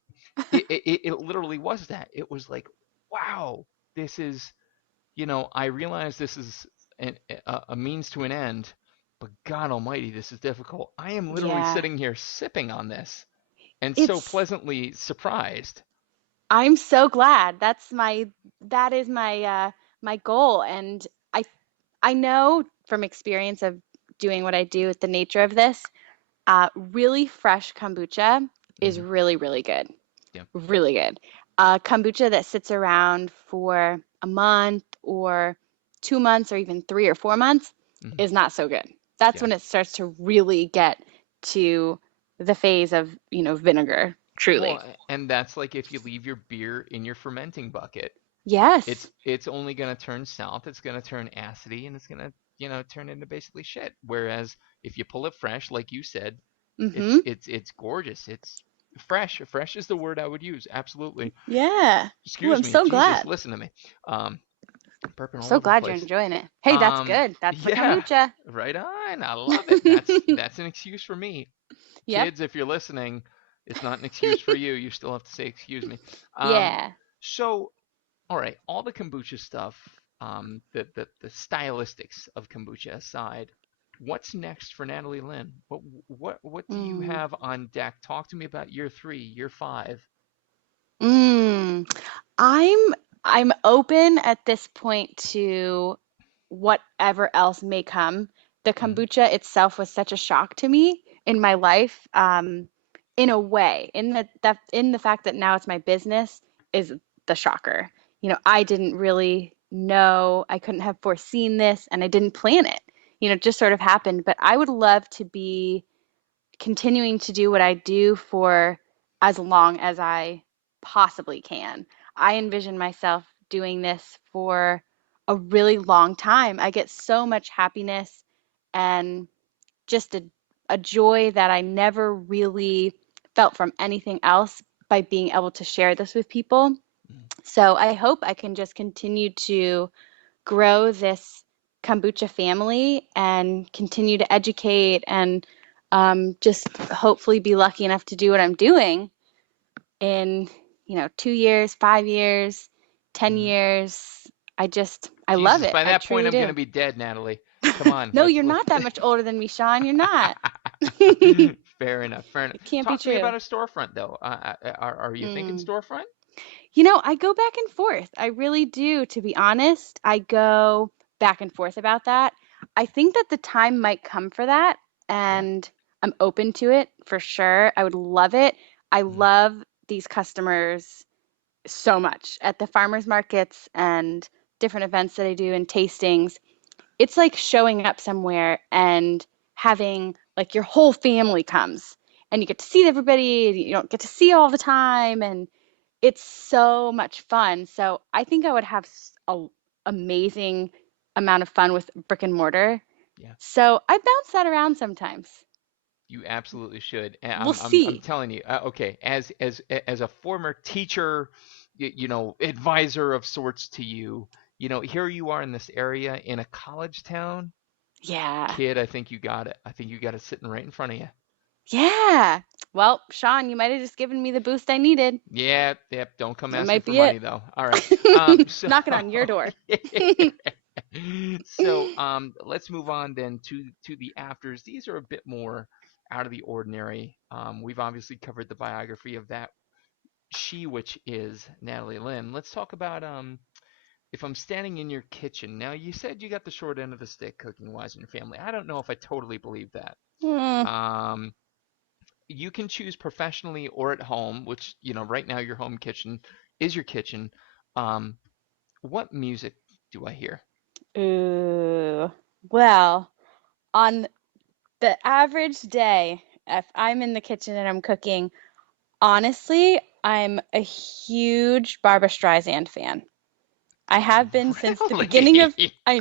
it literally was that. It was like, wow, this is, I realize this is a means to an end, but God Almighty, this is difficult. I am literally yeah, sitting here sipping on this and so it's, pleasantly surprised. I'm so glad. That is my goal. And I, I know from experience of doing what I do with the nature of this, really fresh kombucha is Hmm. really, really good. Yeah. Really good. Kombucha that sits around for a month or 2 months or even 3 or 4 months Hmm. is not so good. That's Yeah. when it starts to really get to the phase of, vinegar, truly. Well, and that's like if you leave your beer in your fermenting bucket, it's Yes. it's only gonna turn south, it's gonna turn acidy, and it's gonna, turn into basically shit. Whereas if you pull it fresh, like you said, Mm-hmm. it's gorgeous. It's fresh. Fresh is the word I would use. Absolutely. Yeah. Ooh, Excuse I'm me. so Jesus, glad. listen to me. Um, I'm burping all so over the glad you're place. enjoying it. Hey, that's good. That's the Yeah, kombucha. right on. I love it. That's an excuse for me. Yep. Kids, if you're listening, it's not an excuse for you. You still have to say excuse me. Um, Yeah. so all right, all the kombucha stuff, the stylistics of kombucha aside, what's next for Natalie Lynn? What do you Mm. have on deck? Talk to me about year 3, year 5. Mm. I'm I'm open at this point to whatever else may come. The Mm, kombucha itself was such a shock to me in my life, in a way, in the fact that now it's my business is the shocker. I didn't really know, I couldn't have foreseen this, and I didn't plan it. It just sort of happened. But I would love to be continuing to do what I do for as long as I possibly can. I envision myself doing this for a really long time. I get so much happiness and just a joy that I never really felt from anything else by being able to share this with people. mm. So I hope I can just continue to grow this kombucha family and continue to educate and just hopefully be lucky enough to do what I'm doing in, 2 years, 5 years, 10 Mhm. years. I love Jesus, it. by I that point, truly I'm gonna do. be dead, Natalie. Come on, No, let's you're let's. not that much older than me, Sean. You're not. It Fair enough. Fair enough. can't be Talk to me about true. a storefront, though. Are you thinking Mm. storefront? I go back and forth. I really do, to be honest. I go back and forth about that. I think that the time might come for that, Yeah. and I'm open to it for sure. I would love it. I Mm, love these customers so much at the farmers markets and different events that I do and tastings. It's like showing up somewhere and having like your whole family comes and you get to see everybody you don't get to see all the time, and it's so much fun. So I think I would have a amazing amount of fun with brick and mortar. yeah. So I bounce that around sometimes. You absolutely should. And We'll I'm see. telling you. Okay, as a former teacher, advisor of sorts to you. Here you are in this area in a college town. Yeah. Kid, I think you got it. I think you got it sitting right in front of you. Yeah. Well, Sean, you might have just given me the boost I needed. Yeah, yep. Don't come That asking might for be it. money though. All right. So Knocking on your door. let's move on then to the afters. These are a bit more out of the ordinary. We've obviously covered the biography of that which is Natalie Lynn. Let's talk about if I'm standing in your kitchen. Now, you said you got the short end of the stick cooking wise in your family. I don't know if I totally believe that. Hmm. Um, you can choose professionally or at home, which, right now your home kitchen is your kitchen. Um, what music do I hear? Ooh. Well, on the average day, if I'm in the kitchen and I'm cooking, honestly, I'm a huge Barbara Streisand fan. I have been since the beginning of. Really? I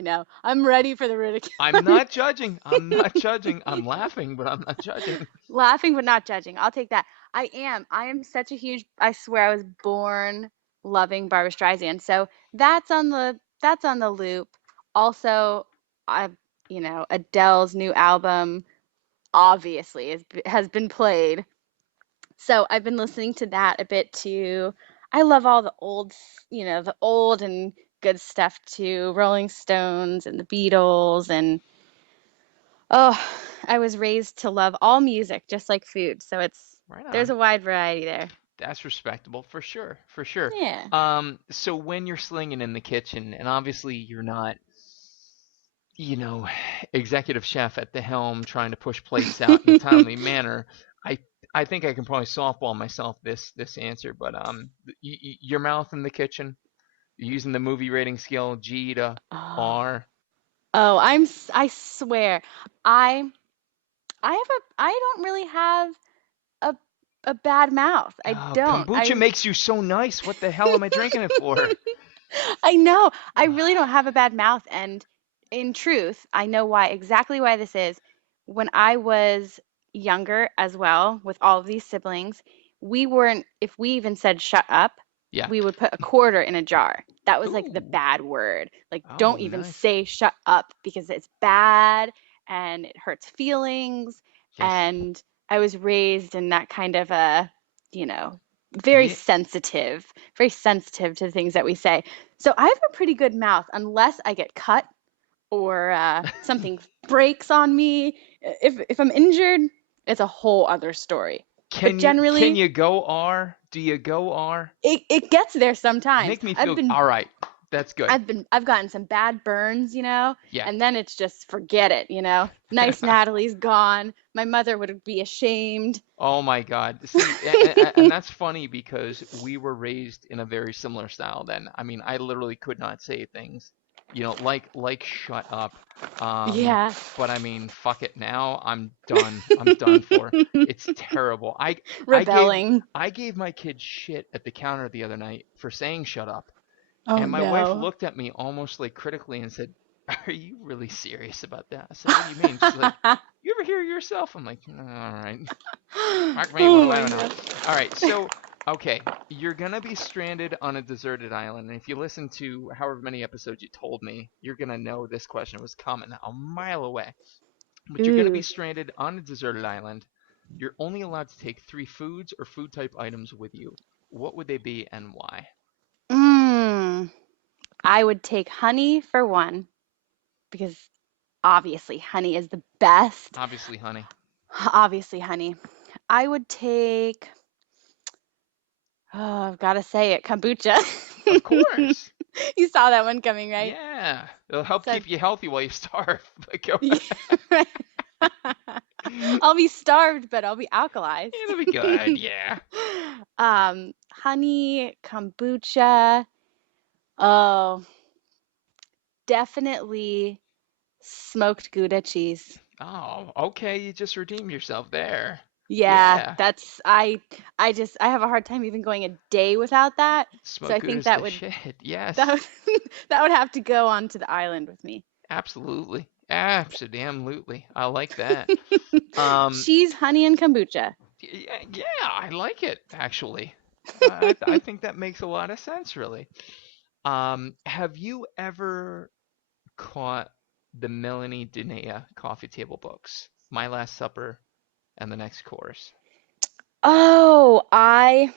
know. I'm ready for the ridicule. I'm not judging. I'm not judging. I'm laughing, but I'm not judging. Laughing but not judging. I'll take that. I am. I am such a huge. I swear I was born loving Barbara Streisand. So that's on the loop. Also, I Adele's new album obviously has been played. So I've been listening to that a bit too. I love all the old and good stuff too. Rolling Stones and the Beatles and oh, I was raised to love all music just like food. So Right there's on. a wide variety there. That's respectable for sure, for sure. Yeah. So when you're slinging in the kitchen, and obviously you're not, you know, executive chef at the helm trying to push plates out in a timely manner, I I think I can probably softball myself this answer, but your mouth in the kitchen, using the movie rating scale G to Oh. R. Oh, I swear. I I don't really have a a bad mouth. I Oh, don't. kombucha makes you so nice. What the hell am I drinking it for? I know. I really don't have a bad mouth. And in truth, I know exactly why this is. When I was younger as well, with all of these siblings, if we even said shut up, Yeah. we would put a quarter in a jar. That was like the Ooh. bad word. Like, Oh, don't even nice. say shut up because it's bad and it hurts feelings. Yes. And I was raised in that kind of you know, very Yeah. sensitive, very sensitive to the things that we say. So I have a pretty good mouth unless I get cut or something breaks on me. If I'm injured, it's a whole other story. But Can generally, you go R? Do you go R? it gets there sometimes. Make me feel all right. That's good. I've gotten some bad burns, Yeah. and then it's just forget it. Nice Natalie's gone. My mother would be ashamed. Oh my God. See, and that's funny because we were raised in a very similar style then. I mean, I literally could not say things, like shut up. Um, Yeah. but I mean, fuck it now. I'm done. I'm done for. It's terrible. I gave Rebelling. I gave my kid shit at the counter the other night for saying shut up. Oh And my wife no. looked at me almost like critically and said, "Are you really serious about that?" I said, "What do you mean?" She's like, "You ever hear yourself?" I'm like, "All right, fuck me. What Oh do my I know?" God. All right, so okay, you're gonna be stranded on a deserted island, and if you listen to however many episodes you told me, you're gonna know this question was coming a mile away. But you're gonna be Ooh. stranded on a deserted island. You're only allowed to take three foods or food type items with you. What would they be and why? Mm. I would take honey for one because obviously honey is the best. Obviously, honey. Obviously honey. I would take, oh, I've got to say it, kombucha. Of course. You saw that one coming, right? Yeah, it'll help So, keep you healthy while you starve. But go yeah, right. I'll be starved, but I'll be alkalized. It'll be good. Yeah. Honey, kombucha. Oh, definitely smoked Gouda cheese. Oh, okay. You just redeemed yourself there. Yeah, Yeah. I have a hard time even going a day without that. So Smoke I good think as the shit. that Yes. would that would have to go onto the island with me. Absolutely. Absolutely. I like that. Um, Cheese, honey, and kombucha. yeah, I like it actually. I think that makes a lot of sense, really. Have you ever caught the Melanie Denea coffee table books? My Last Supper and The Next Course. Oh, I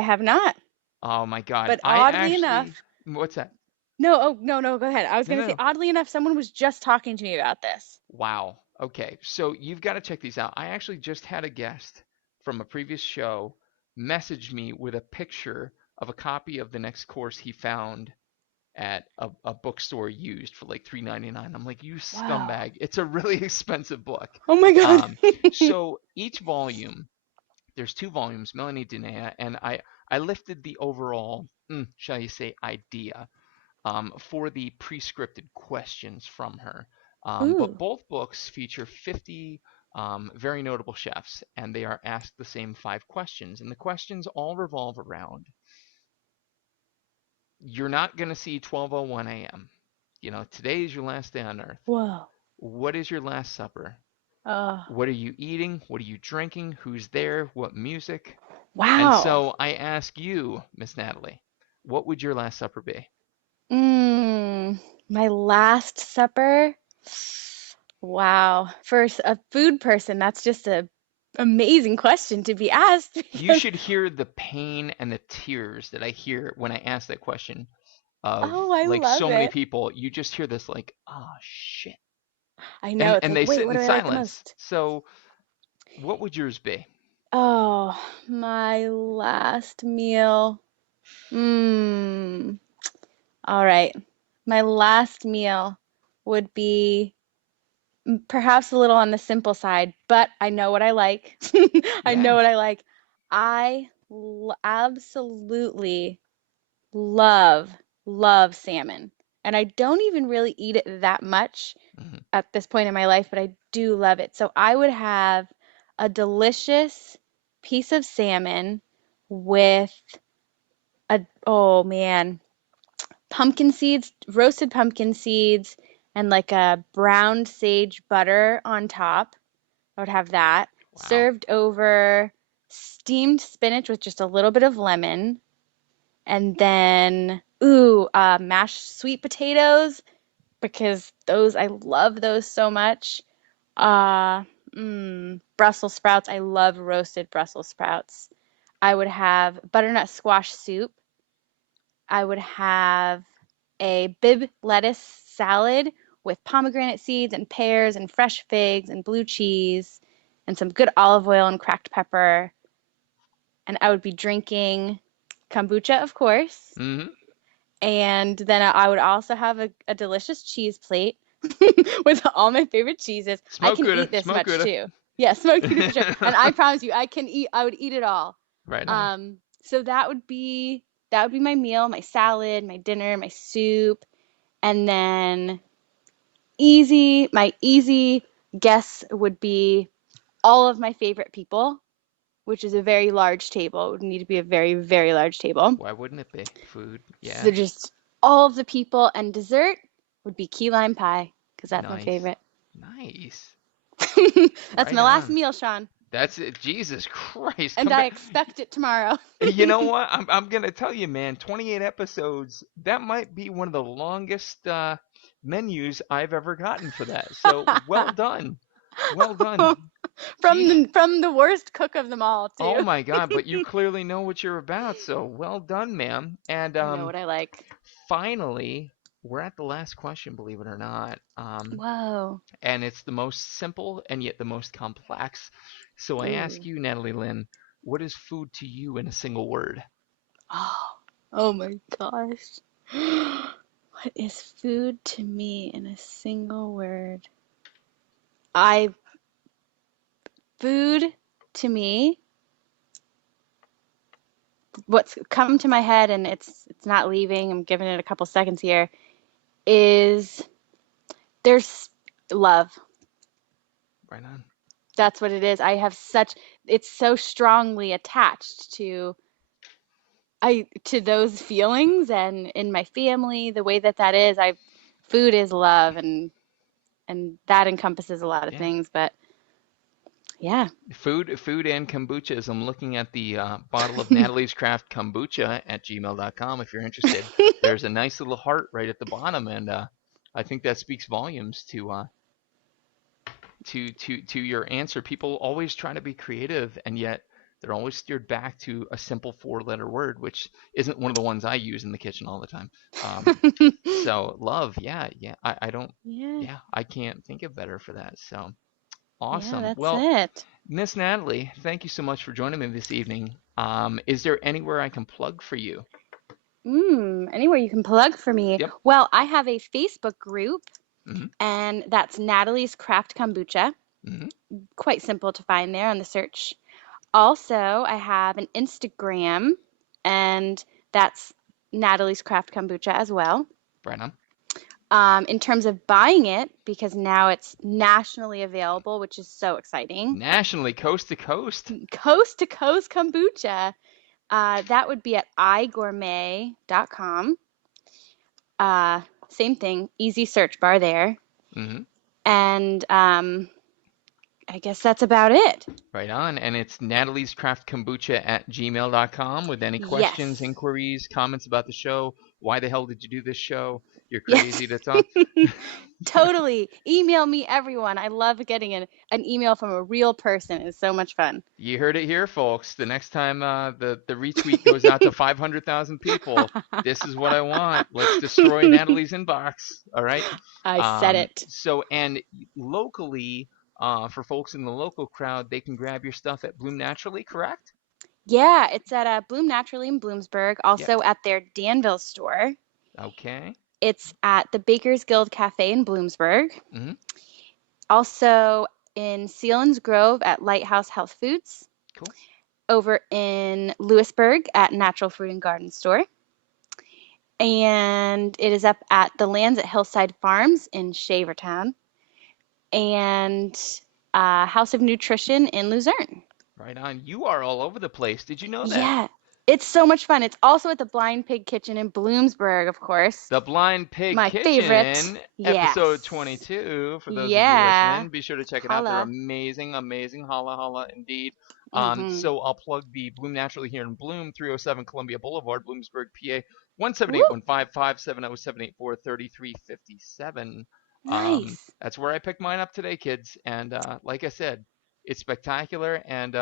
have not. Oh my God. But I oddly actually, enough, what's that? no, oh, no, no, go ahead. I was No, going no, to say, no. oddly enough, someone was just talking to me about this. Wow. Okay. So you've got to check these out. I actually just had a guest from a previous show message me with a picture of a copy of The Next Course he found at a bookstore used for like $3.99. I'm like, you Wow. scumbag. It's a really expensive book. Oh my God. Um, so each volume, there's two volumes, Melanie Denea, and I lifted the overall, shall you say, idea for the pre-scripted questions from her. But Ooh, both books feature 50 very notable chefs, and they are asked the same 5 questions. And the questions all revolve around you're not going to see 12:01 a.m. Today is your last day on earth. whoa. What is your last supper? Oh, What are you eating? What are you drinking? Who's there? What music? And wow. so I ask you, Miss Natalie, what would your last supper be? Mm, my last supper. Wow. For a food person, that's just a amazing question to be asked You because, should hear the pain and the tears that I hear when I ask that question of oh, I like love so many it. people. You just hear this like, oh shit. I know. And It's and like, they wait, sit what in do I like the silence. most? So what would yours be? Oh, my last meal. Mmm. All right. My last meal would be perhaps a little on the simple side, but I know what I like. I Yeah. know what I like. Absolutely love, love salmon. And I don't even really eat it that much Hmm. at this point in my life, but I do love it. So I would have a delicious piece of salmon with oh man, pumpkin seeds, roasted pumpkin seeds, and like a browned sage butter on top. I would have that Wow. served over steamed spinach with just a little bit of lemon, and then mashed sweet potatoes because those I love those so much. Uh, Brussels sprouts. I love roasted Brussels sprouts. I would have butternut squash soup. I would have a Bib lettuce salad with pomegranate seeds and pears and fresh figs and blue cheese and some good olive oil and cracked pepper. And I would be drinking kombucha, of course. Hmm. And then I would also have a delicious cheese plate with all my favorite cheeses. I Smoke can Gouda. eat this Smoke much Gouda. too. Yeah, smoked Gouda for sure. And I promise you, I would eat it all. Right on. So that would be my meal, my salad, my dinner, my soup, and then my easy guess would be all of my favorite people, which is a very large table. It would need to be a very, very large table. Why wouldn't it be? Food. So Yeah. just all of the people, and dessert would be key lime pie because that's my Nice. favorite. Nice. That's Right my last on. meal, Sean, That's it. Jesus Christ. and Come I back. expect it tomorrow. You know what? I'm gonna tell you, man. 28 episodes. That might be one of the longest menus I've ever gotten for that. So well done. Well done. From Gee. the worst cook of them all, Oh too. my God. But you clearly know what you're about. So well done, ma'am. And I know what I like. finally, we're at the last question, believe it or not. Whoa. And it's the most simple and yet the most complex. So I ask Ooh. you, Natalie Lynn, what is food to you in a single word? Oh. Oh my gosh. What is food to me in a single word? I Food to me, what's come to my head and it's not leaving, I'm giving it a couple seconds here, is there's love. Right on. That's what it is. It's so strongly attached to those feelings and in my family, the way that is, food is love and that encompasses a lot of Yeah. things, but Yeah. Food and kombuchas. I'm looking at the bottle of Natalie's Craft Kombucha at gmail.com if you're interested. There's a nice little heart right at the bottom, and I think that speaks volumes to your answer. People always try to be creative, and yet they're always steered back to a simple 4-letter word, which isn't one of the ones I use in the kitchen all the time. So love, yeah. I don't, Yeah. yeah, I can't think of better for that. So Yeah, awesome. that's Well, it. Miss Natalie, thank you so much for joining me this evening. Is there anywhere I can plug for you? Anywhere you can plug for me. Yep. Well, I have a Facebook group, Mm-hmm. and that's Natalie's Craft Kombucha. Mm-hmm. Quite simple to find there on the search. Also, I have an Instagram, and that's Natalie's Craft Kombucha as well. Right on. In terms of buying it, because now it's nationally available, which is so exciting. Nationally, coast to coast. Coast to coast kombucha. That would be at igourmet.com. Same thing, easy search bar there. Mm-hmm. And I guess that's about it. Right on. And it's Natalie's Craft Kombucha at gmail.com with any questions, Yes. inquiries, comments about the show. Why the hell did you do this show? You're Yes. crazy to talk. Totally. Email me, everyone. I love getting an email from a real person. It's so much fun. You heard it here, folks. The next time the retweet goes out to 500,000 people, this is what I want. Let's destroy Natalie's inbox. All right. I said it. So, and locally, for folks in the local crowd, they can grab your stuff at Bloom Naturally, correct? Yeah, it's at Bloom Naturally in Bloomsburg, also Yep. at their Danville store. Okay. It's at the Bakers Guild Cafe in Bloomsburg. Mm-hmm. Also in Sealands Grove at Lighthouse Health Foods. Cool. Over in Lewisburg at Natural Fruit and Garden Store. And it is up at the Lands at Hillside Farms in Shavertown. And House of Nutrition in Luzerne. Right on. You are all over the place. Did you know that? Yeah, it's so much fun. It's also at the Blind Pig Kitchen in Bloomsburg, of course. The Blind Pig My Kitchen, favorite. episode Yes. 22. For those of you Yeah. listening, be sure to check it out. They're Holla. amazing, amazing. Holla, holla, indeed. Mhm. So I'll plug the Bloom Naturally here in Bloom, 307 Columbia Boulevard, Bloomsburg, PA, Woo. 17815-570-7357. Nice. That's where I picked mine up today, kids. And like I said, it's spectacular. And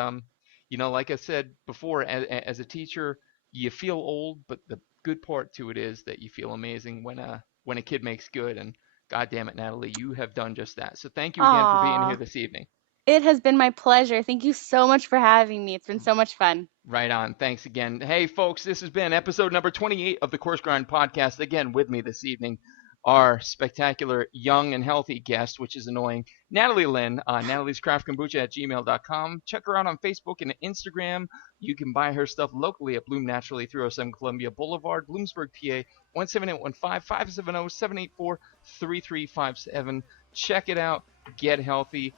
like I said before, as a teacher, you feel old, but the good part to it is that you feel amazing when a kid makes good. And God damn it, Natalie, you have done just that. So thank you again for being here Aw. this evening. It has been my pleasure. Thank you so much for having me. It's been so much fun. Right on. Thanks again. Hey, folks, this has been episode number 28 of the Coarse Grind podcast. Again, with me this evening, our spectacular young and healthy guest, which is annoying, Natalie Lynn, Natalie's Craft Kombucha at gmail.com. Check her out on Facebook and Instagram. You can buy her stuff locally at Bloom Naturally, 307 Columbia Boulevard, Bloomsburg, PA, 17815-570-743357. Check it out. Get healthy.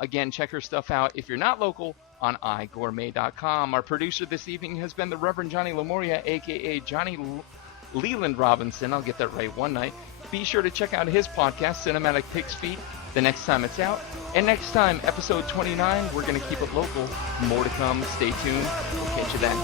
Again, check her stuff out if you're not local on igourmet.com. Our producer this evening has been the Reverend Johnny Lamoria, a.k.a. Johnny Leland Robinson. I'll get that right one night. Be sure to check out his podcast, Cinematic Pig's Feet, the next time it's out. And next time, episode 29, we're going to keep it local. More to come. Stay tuned. We'll catch you then.